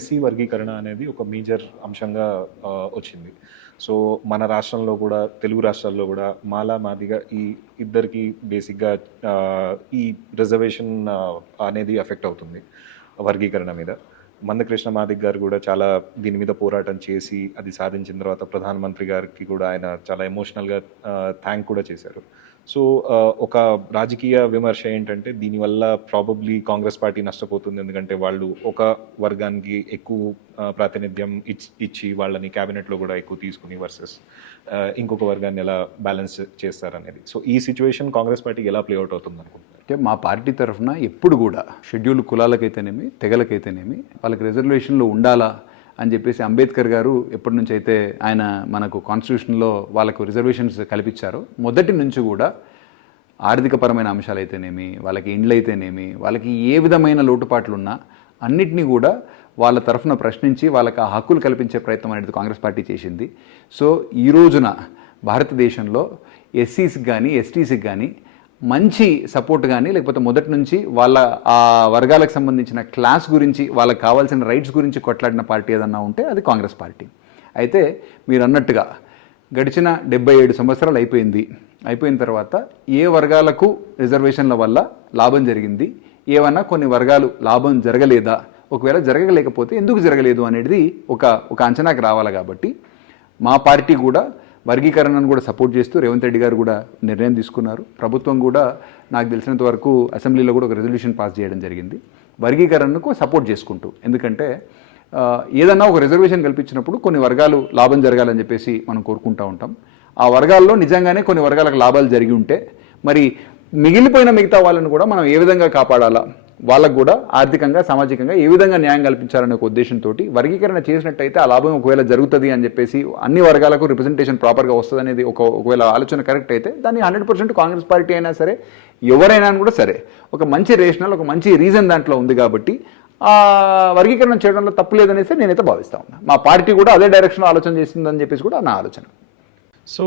ఎస్సీ వర్గీకరణ అనేది ఒక మేజర్ అంశంగా వచ్చింది. సో మన రాష్ట్రంలో కూడా తెలుగు రాష్ట్రాల్లో కూడా మాలా మాదిగా ఈ ఇద్దరికి బేసిక్గా ఈ రిజర్వేషన్ అనేది ఎఫెక్ట్ అవుతుంది. వర్గీకరణ మీద. మందకృష్ణ మాదిక్ గారు కూడా చాలా దీని మీద పోరాటం చేసి అది సాధించిన తర్వాత ప్రధానమంత్రి గారికి కూడా ఆయన చాలా ఎమోషనల్గా థ్యాంక్ కూడా చేశారు. సో ఒక రాజకీయ విమర్శ ఏంటంటే దీనివల్ల ప్రాబబ్లీ కాంగ్రెస్ పార్టీ నష్టపోతుంది, ఎందుకంటే వాళ్ళు ఒక వర్గానికి ఎక్కువ ప్రాతినిధ్యం ఇచ్చి వాళ్ళని క్యాబినెట్లో కూడా ఎక్కువ తీసుకుని వర్సెస్ ఇంకొక వర్గాన్ని ఎలా బ్యాలెన్స్ చేస్తారనేది. సో ఈ సిచ్యువేషన్ కాంగ్రెస్ పార్టీకి ఎలా ప్లేఅవుట్ అవుతుంది అనుకుంటున్నారు? అంటే మా పార్టీ తరఫున ఎప్పుడు కూడా షెడ్యూల్ కులాలకైతేనేమి తెగలకైతేనేమి వాళ్ళకి రిజర్వేషన్లో ఉండాలా అని చెప్పేసి అంబేద్కర్ గారు ఎప్పటి నుంచి అయితే ఆయన మనకు కాన్స్టిట్యూషన్లో వాళ్ళకు రిజర్వేషన్స్ కల్పించారో మొదటి నుంచి కూడా ఆర్థికపరమైన అంశాలు అయితేనేమి, వాళ్ళకి ఇండ్లు అయితేనేమి, వాళ్ళకి ఏ విధమైన లోటుపాట్లు ఉన్నా అన్నిటినీ కూడా వాళ్ళ తరఫున ప్రశ్నించి వాళ్ళకి ఆ హక్కులు కల్పించే ప్రయత్నం అనేది కాంగ్రెస్ పార్టీ చేసింది. సో ఈ రోజున భారతదేశంలో ఎస్సీస్కి కానీ ఎస్టీస్కి కానీ మంచి సపోర్ట్ కానీ లేకపోతే మొదటి నుంచి వాళ్ళ ఆ వర్గాలకు సంబంధించిన క్లాస్ గురించి వాళ్ళకి కావాల్సిన రైట్స్ గురించి కొట్లాడిన పార్టీ ఏదన్నా ఉంటే అది కాంగ్రెస్ పార్టీ. అయితే మీరు అన్నట్టుగా గడిచిన 77 సంవత్సరాలు అయిపోయిన తర్వాత ఏ వర్గాలకు రిజర్వేషన్ల వల్ల లాభం జరిగింది, ఏమన్నా కొన్ని వర్గాలు లాభం జరగలేదా, ఒకవేళ జరగలేకపోతే ఎందుకు జరగలేదు అనేది ఒక అంచనాకి రావాలి. కాబట్టి మా పార్టీ కూడా వర్గీకరణను కూడా సపోర్ట్ చేస్తూ రేవంత్ రెడ్డి గారు కూడా నిర్ణయం తీసుకున్నారు. ప్రభుత్వం కూడా నాకు తెలిసినంత వరకు అసెంబ్లీలో కూడా ఒక రెజల్యూషన్ పాస్ చేయడం జరిగింది వర్గీకరణకు సపోర్ట్ చేసుకుంటూ. ఎందుకంటే ఏదన్నా ఒక రిజర్వేషన్ కల్పించినప్పుడు కొన్ని వర్గాలు లాభం జరగాలని చెప్పేసి మనం కోరుకుంటూ ఉంటాం. ఆ వర్గాల్లో నిజంగానే కొన్ని వర్గాలకు లాభాలు జరిగి ఉంటే మరి మిగిలిపోయిన మిగతా వాళ్ళని కూడా మనం ఏ విధంగా కాపాడాలా, వాళ్ళకు కూడా ఆర్థికంగా సామాజికంగా ఏ విధంగా న్యాయం కల్పించాలనే ఒక ఉద్దేశంతో వర్గీకరణ చేసినట్టయితే ఆ లాభం ఒకవేళ జరుగుతుంది అని చెప్పేసి అన్ని వర్గాలకు రిప్రజెంటేషన్ ప్రాపర్గా వస్తుంది అనేది ఒకవేళ ఆలోచన కరెక్ట్ అయితే దాన్ని 100% కాంగ్రెస్ పార్టీ అయినా సరే ఎవరైనా కూడా సరే ఒక మంచి రేషనల్ ఒక మంచి రీజన్ దాంట్లో ఉంది కాబట్టి ఆ వర్గీకరణ చేయడంలో తప్పు లేదనేసి నేనైతే భావిస్తా ఉన్నా. మా పార్టీ కూడా అదే డైరెక్షన్లో ఆలోచన చేస్తుందని చెప్పేసి కూడా నా ఆలోచన. సో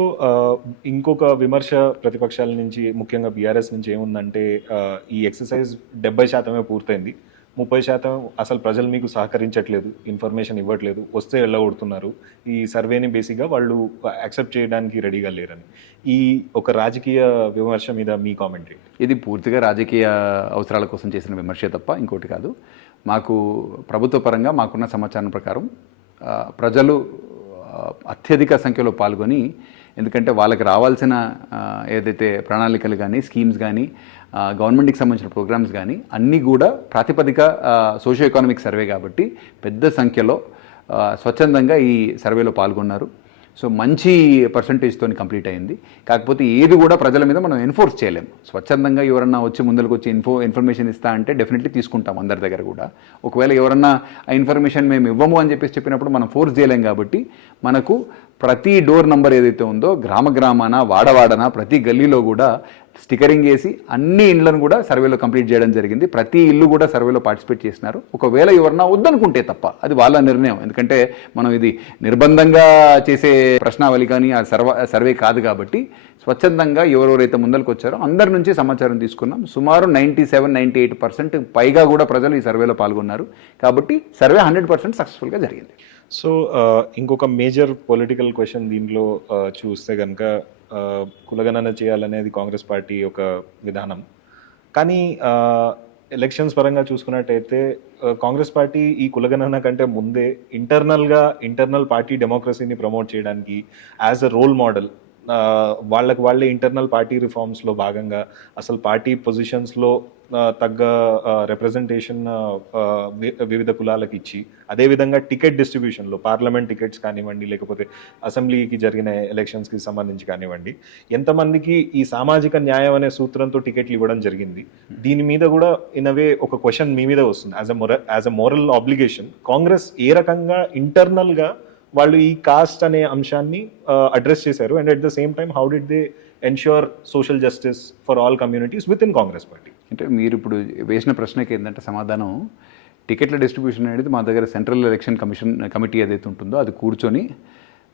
ఇంకొక విమర్శ ప్రతిపక్షాల నుంచి ముఖ్యంగా బీఆర్ఎస్ నుంచి ఏముందంటే ఈ ఎక్సర్సైజ్ 70% పూర్తయింది, 30% అసలు ప్రజలు మీకు సహకరించట్లేదు, ఇన్ఫర్మేషన్ ఇవ్వట్లేదు, వస్తే వెళ్ళగొడుతున్నారు, ఈ సర్వేని బేసిక్గా వాళ్ళు యాక్సెప్ట్ చేయడానికి రెడీగా లేరని. ఈ ఒక రాజకీయ విమర్శ మీద మీ కామెంటరీ? ఇది పూర్తిగా రాజకీయ అవసరాల కోసం చేసిన విమర్శే తప్ప ఇంకోటి కాదు. మాకు ప్రభుత్వ పరంగా మాకున్న సమాచారం ప్రకారం ప్రజలు అత్యధిక సంఖ్యలో పాల్గొని, ఎందుకంటే వాళ్ళకి రావాల్సిన ఏదైతే ప్రణాళికలు కానీ స్కీమ్స్ కానీ గవర్నమెంట్కి సంబంధించిన ప్రోగ్రామ్స్ కానీ అన్నీ కూడా ప్రాతిపదిక సోషియో ఎకనామిక్ సర్వే కాబట్టి పెద్ద సంఖ్యలో స్వచ్ఛందంగా ఈ సర్వేలో పాల్గొన్నారు. సో మంచి పర్సంటేజ్తో కంప్లీట్ అయింది. కాకపోతే ఏది కూడా ప్రజల మీద మనం ఎన్ఫోర్స్ చేయలేము. స్వచ్ఛందంగా ఎవరన్నా వచ్చి ముందరకు వచ్చి ఇన్ఫర్మేషన్ ఇస్తా అంటే డెఫినెట్లీ తీసుకుంటాం అందరి దగ్గర కూడా. ఒకవేళ ఎవరన్నా ఆ ఇన్ఫర్మేషన్ మేము ఇవ్వము అని చెప్పినప్పుడు మనం ఫోర్స్ చేయలేం. కాబట్టి మనకు ప్రతి డోర్ నంబర్ ఏదైతే ఉందో గ్రామాన వాడవాడన ప్రతి గల్లీలో కూడా స్టికరింగ్ వేసి అన్ని ఇండ్లను కూడా సర్వేలో కంప్లీట్ చేయడం జరిగింది. ప్రతి ఇల్లు కూడా సర్వేలో పార్టిసిపేట్ చేసినారు. ఒకవేళ ఎవరన్నా వద్దనుకుంటే తప్ప అది వాళ్ళ నిర్ణయం. ఎందుకంటే మనం ఇది నిర్బంధంగా చేసే ప్రశ్నావళి కానీ ఆ సర్వే కాదు. కాబట్టి స్వచ్ఛందంగా ఎవరెవరైతే ముందరకు వచ్చారో అందరి నుంచి సమాచారం తీసుకున్నాం. సుమారు 97-98% పైగా కూడా ప్రజలు ఈ సర్వేలో పాల్గొన్నారు. కాబట్టి సర్వే 100% సక్సెస్ఫుల్గా జరిగింది. సో ఇంకొక మేజర్ పొలిటికల్ క్వశ్చన్ దీంట్లో చూస్తే కనుక కులగణన చేయాలనేది కాంగ్రెస్ పార్టీ ఒక విధానం. కానీ ఎలక్షన్స్ పరంగా చూసుకున్నట్టయితే కాంగ్రెస్ పార్టీ ఈ కులగణన కంటే ముందే ఇంటర్నల్ పార్టీ డెమోక్రసీని ప్రమోట్ చేయడానికి యాజ్ అ రోల్ మోడల్ వాళ్ళే ఇంటర్నల్ పార్టీ రిఫార్మ్స్లో భాగంగా అసలు పార్టీ పొజిషన్స్లో తగ్గ రిప్రజెంటేషన్ వివిధ కులాలకు ఇచ్చి, అదేవిధంగా టికెట్ డిస్ట్రిబ్యూషన్లో పార్లమెంట్ టికెట్స్ కానివ్వండి, లేకపోతే అసెంబ్లీకి జరిగిన ఎలక్షన్స్కి సంబంధించి కానివ్వండి, ఎంతమందికి ఈ సామాజిక న్యాయం అనే సూత్రంతో టికెట్లు ఇవ్వడం జరిగింది. దీని మీద కూడా ఇన్ అవే ఒక క్వశ్చన్ మీ మీద వస్తుంది. As a moral obligation Congress ఏ రకంగా ఇంటర్నల్గా వాళ్ళు ఈ కాస్ట్ అనే అంశాన్ని అడ్రస్ చేశారు, and at the same time how did they ensure social justice for all communities with in Congress party? అంటే మీరు ఇప్పుడు వేసిన ప్రశ్నకి ఏంటంటే సమాధానం, టికెట్ల డిస్ట్రిబ్యూషన్ అనేది మా దగ్గర సెంట్రల్ ఎలక్షన్ కమిటీ ఏదైతే ఉంటుందో అది కూర్చొని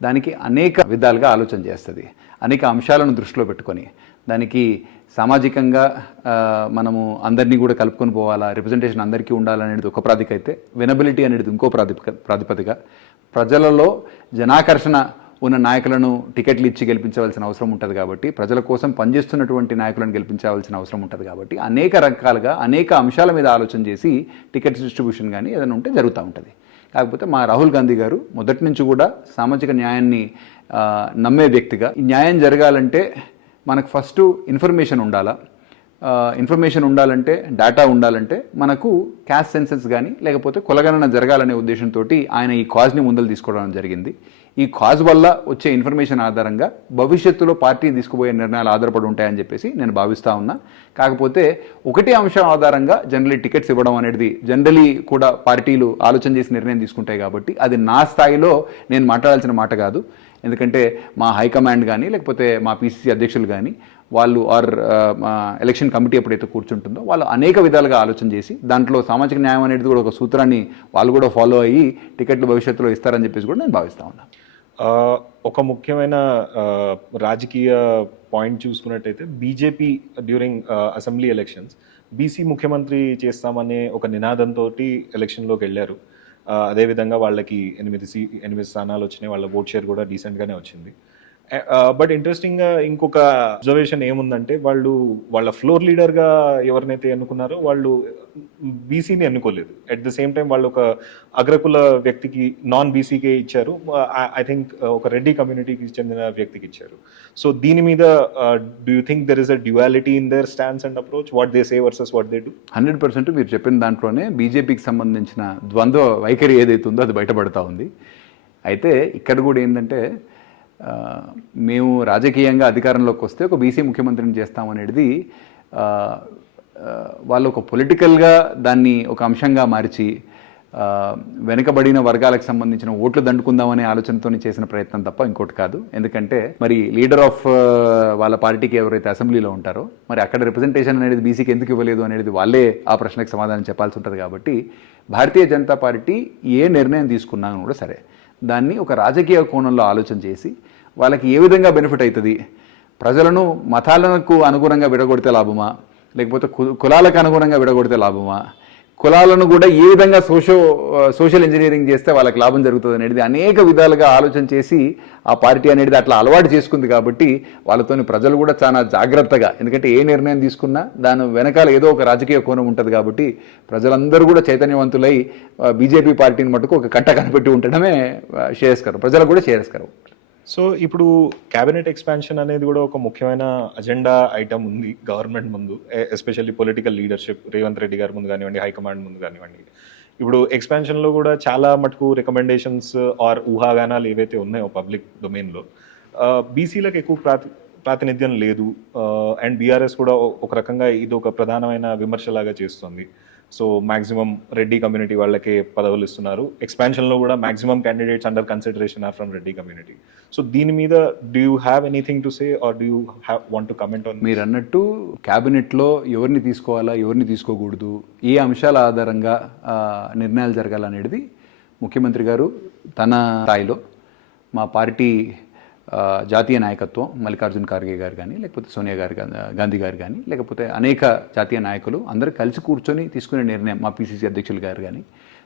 దానికి అనేక విధాలుగా ఆలోచన చేస్తుంది. అనేక అంశాలను దృష్టిలో పెట్టుకొని దానికి సామాజికంగా మనము అందరినీ కూడా కలుపుకొని పోవాలా, రిప్రజెంటేషన్ అందరికీ ఉండాలనేది ఒక ప్రాతిపదిక అయితే, వినబిలిటీ అనేది ఇంకో ప్రాతిపదిక, ప్రజలలో జనాకర్షణ ఉన్న నాయకులను టికెట్లు ఇచ్చి గెలిపించవలసిన అవసరం ఉంటుంది కాబట్టి, ప్రజల కోసం పనిచేస్తున్నటువంటి నాయకులను గెలిపించవలసిన అవసరం ఉంటుంది కాబట్టి అనేక రకాలుగా అనేక అంశాల మీద ఆలోచన చేసి టికెట్ డిస్ట్రిబ్యూషన్ కానీ ఏదైనా ఉంటే జరుగుతూ ఉంటుంది. కాకపోతే మా రాహుల్ గాంధీ గారు మొదటి నుంచి కూడా సామాజిక న్యాయాన్ని నమ్మే వ్యక్తిగా, ఈ న్యాయం జరగాలంటే మనకు ఫస్ట్ ఇన్ఫర్మేషన్ ఉండాలా, ఇన్ఫర్మేషన్ ఉండాలంటే, డేటా ఉండాలంటే మనకు క్యాస్ట్ సెన్సెస్ కానీ లేకపోతే కులగణన జరగాలనే ఉద్దేశంతో ఆయన ఈ కాజ్ని ముందలు తీసుకోవడం జరిగింది. ఈ కాజ్ వల్ల వచ్చే ఇన్ఫర్మేషన్ ఆధారంగా భవిష్యత్తులో పార్టీ తీసుకుపోయే నిర్ణయాలు ఆధారపడి ఉంటాయని చెప్పేసి నేను భావిస్తూ ఉన్నా. కాకపోతే ఒకటే అంశం ఆధారంగా జనరలీ టికెట్స్ ఇవ్వడం అనేది జనరలీ కూడా పార్టీలు ఆలోచన చేసి నిర్ణయం తీసుకుంటాయి కాబట్టి అది నా స్థాయిలో నేను మాట్లాడాల్సిన మాట కాదు. ఎందుకంటే మా హైకమాండ్ కానీ లేకపోతే మా పిసిసి అధ్యక్షులు కానీ వాళ్ళు మా ఎలక్షన్ కమిటీ ఎప్పుడైతే కూర్చుంటుందో వాళ్ళు అనేక విధాలుగా ఆలోచన చేసి దాంట్లో సామాజిక న్యాయం అనేది కూడా ఒక సూత్రాన్ని వాళ్ళు కూడా ఫాలో అయ్యి టికెట్లు భవిష్యత్తులో ఇస్తారని చెప్పేసి కూడా నేను భావిస్తా ఉన్నా. ఒక ముఖ్యమైన రాజకీయ పాయింట్ చూసుకున్నట్టయితే BJP during assembly elections BC ముఖ్యమంత్రి చేస్తామనే ఒక నినాదంతో ఎలక్షన్లోకి వెళ్ళారు. అదేవిధంగా వాళ్ళకి 8 స్థానాలు వచ్చినాయి, వాళ్ళ ఓట్ షేర్ కూడా డీసెంట్గానే వచ్చింది. బట్ ఇంట్రెస్టింగ్గా ఇంకొక అబ్జర్వేషన్ ఏముందంటే వాళ్ళ ఫ్లోర్ లీడర్గా ఎవరినైతే ఎన్నుకున్నారో వాళ్ళు బీసీని ఎన్నుకోలేదు. అట్ ద సేమ్ టైం వాళ్ళు ఒక అగ్రకుల వ్యక్తికి, నాన్ బీసీకే ఇచ్చారు. ఐ థింక్ ఒక రెడ్డి కమ్యూనిటీకి చెందిన వ్యక్తికి ఇచ్చారు. సో దీని మీద do you think there is a duality in there stance and approach, what they say versus what they do? 100% మీరు చెప్పిన దాంట్లోనే బీజేపీకి సంబంధించిన ద్వంద్వ వైఖరి ఏదైతే ఉందో అది బయటపడతా ఉంది. అయితే ఇక్కడ కూడా ఏంటంటే మేము రాజకీయంగా అధికారంలోకి వస్తే ఒక బీసీ ముఖ్యమంత్రిని చేస్తామనేది వాళ్ళు ఒక పొలిటికల్గా దాన్ని ఒక అంశంగా మార్చి వెనుకబడిన వర్గాలకు సంబంధించిన ఓట్లు దండుకుందామనే ఆలోచనతో చేసిన ప్రయత్నం తప్ప ఇంకోటి కాదు. ఎందుకంటే మరి లీడర్ ఆఫ్ వాళ్ళ పార్టీకి ఎవరైతే అసెంబ్లీలో ఉంటారో మరి అక్కడ రిప్రజెంటేషన్ అనేది బీసీకి ఎందుకు ఇవ్వలేదు అనేది వాళ్ళే ఆ ప్రశ్నకు సమాధానం చెప్పాల్సి ఉంటుంది. కాబట్టి భారతీయ జనతా పార్టీ ఏ నిర్ణయం తీసుకున్నా కూడా సరే దాన్ని ఒక రాజకీయ కోణంలో ఆలోచన చేసి వాళ్ళకి ఏ విధంగా బెనిఫిట్ అవుతుంది, ప్రజలను మతాలకు అనుగుణంగా విడగొడితే లాభమా లేకపోతే కులాలకు అనుగుణంగా విడగొడితే లాభమా, కులాలను కూడా ఏ విధంగా సోషల్ ఇంజనీరింగ్ చేస్తే వాళ్ళకి లాభం జరుగుతుంది అనేది అనేక విధాలుగా ఆలోచన చేసి ఆ పార్టీ అనేది అట్లా అలవాటు చేసుకుంది. కాబట్టి వాళ్ళతోని ప్రజలు కూడా చాలా జాగ్రత్తగా, ఎందుకంటే ఏ నిర్ణయం తీసుకున్నా దాని వెనకాల ఏదో ఒక రాజకీయ కోణం ఉంటుంది కాబట్టి ప్రజలందరూ కూడా చైతన్యవంతులై బీజేపీ పార్టీని మటుకు ఒక కట్ట కనిపెట్టి ఉండడమే శ్రేయస్కరం, ప్రజలకు కూడా శ్రేయస్కరం. సో ఇప్పుడు క్యాబినెట్ ఎక్స్పాన్షన్ అనేది కూడా ఒక ముఖ్యమైన అజెండా ఐటమ్ ఉంది గవర్నమెంట్ ముందు, especially political leadership Revanth Reddy గారి ముందు కానివ్వండి, హైకమాండ్ ముందు కానివ్వండి. ఇప్పుడు ఎక్స్పాన్షన్లో కూడా చాలా మటుకు రికమెండేషన్స్ ఆర్ ఊహాగానాలు ఏవైతే ఉన్నాయో పబ్లిక్ డొమైన్లో బీసీలకు ఎక్కువ ప్రాతినిధ్యం లేదు. అండ్ బీఆర్ఎస్ కూడా ఒక రకంగా ఇది ఒక ప్రధానమైన విమర్శలాగా చేస్తుంది. సో మ్యాక్సిమం రెడ్డి కమ్యూనిటీ వాళ్ళకే పదవులు ఇస్తున్నారు. ఎక్స్పాన్షన్లో కూడా maximum candidates under consideration are from Reddy community. So దీని మీద do you have anything to say or do you want to comment on? మీరు అన్నట్టు క్యాబినెట్లో ఎవరిని తీసుకోవాలా ఎవరిని తీసుకోకూడదు, ఏ అంశాల ఆధారంగా నిర్ణయాలు జరగాలనేది ముఖ్యమంత్రి గారు తన స్థాయిలో, మా పార్టీ జాతీయ నాయకత్వం మల్లికార్జున్ ఖార్గే గారు కానీ లేకపోతే సోనియా గాంధీ గారు కానీ లేకపోతే అనేక జాతీయ నాయకులు అందరూ కలిసి కూర్చొని తీసుకునే నిర్ణయం, మా పిసిసి అధ్యక్షులు గారు కానీ.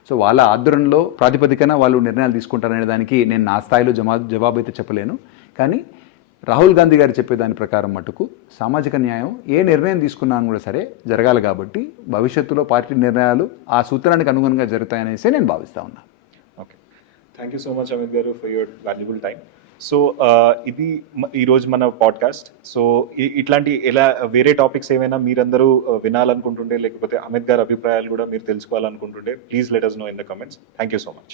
సో వాళ్ళ ఆధ్వర్యంలో ప్రాతిపదికన వాళ్ళు నిర్ణయాలు తీసుకుంటారనే దానికి నేను నా స్థాయిలో జవాబు అయితే చెప్పలేను. కానీ రాహుల్ గాంధీ గారు చెప్పే దాని ప్రకారం మటుకు సామాజిక న్యాయం ఏ నిర్ణయం తీసుకున్నాను కూడా సరే జరగాలి. కాబట్టి భవిష్యత్తులో పార్టీ నిర్ణయాలు ఆ సూత్రానికి అనుగుణంగా జరుగుతాయనేసి నేను భావిస్తా ఉన్నా. Okay, thank you so much Amit garu for your valuable time. So ఇది ఈరోజు మన పాడ్కాస్ట్. సో ఇట్లాంటి వేరే టాపిక్స్ ఏమైనా మీరందరూ వినాలనుకుంటుంటే లేకపోతే అమిత్ గారి అభిప్రాయాలు కూడా మీరు తెలుసుకోవాలనుకుంటుంటే please let us know in the comments. Thank you so much.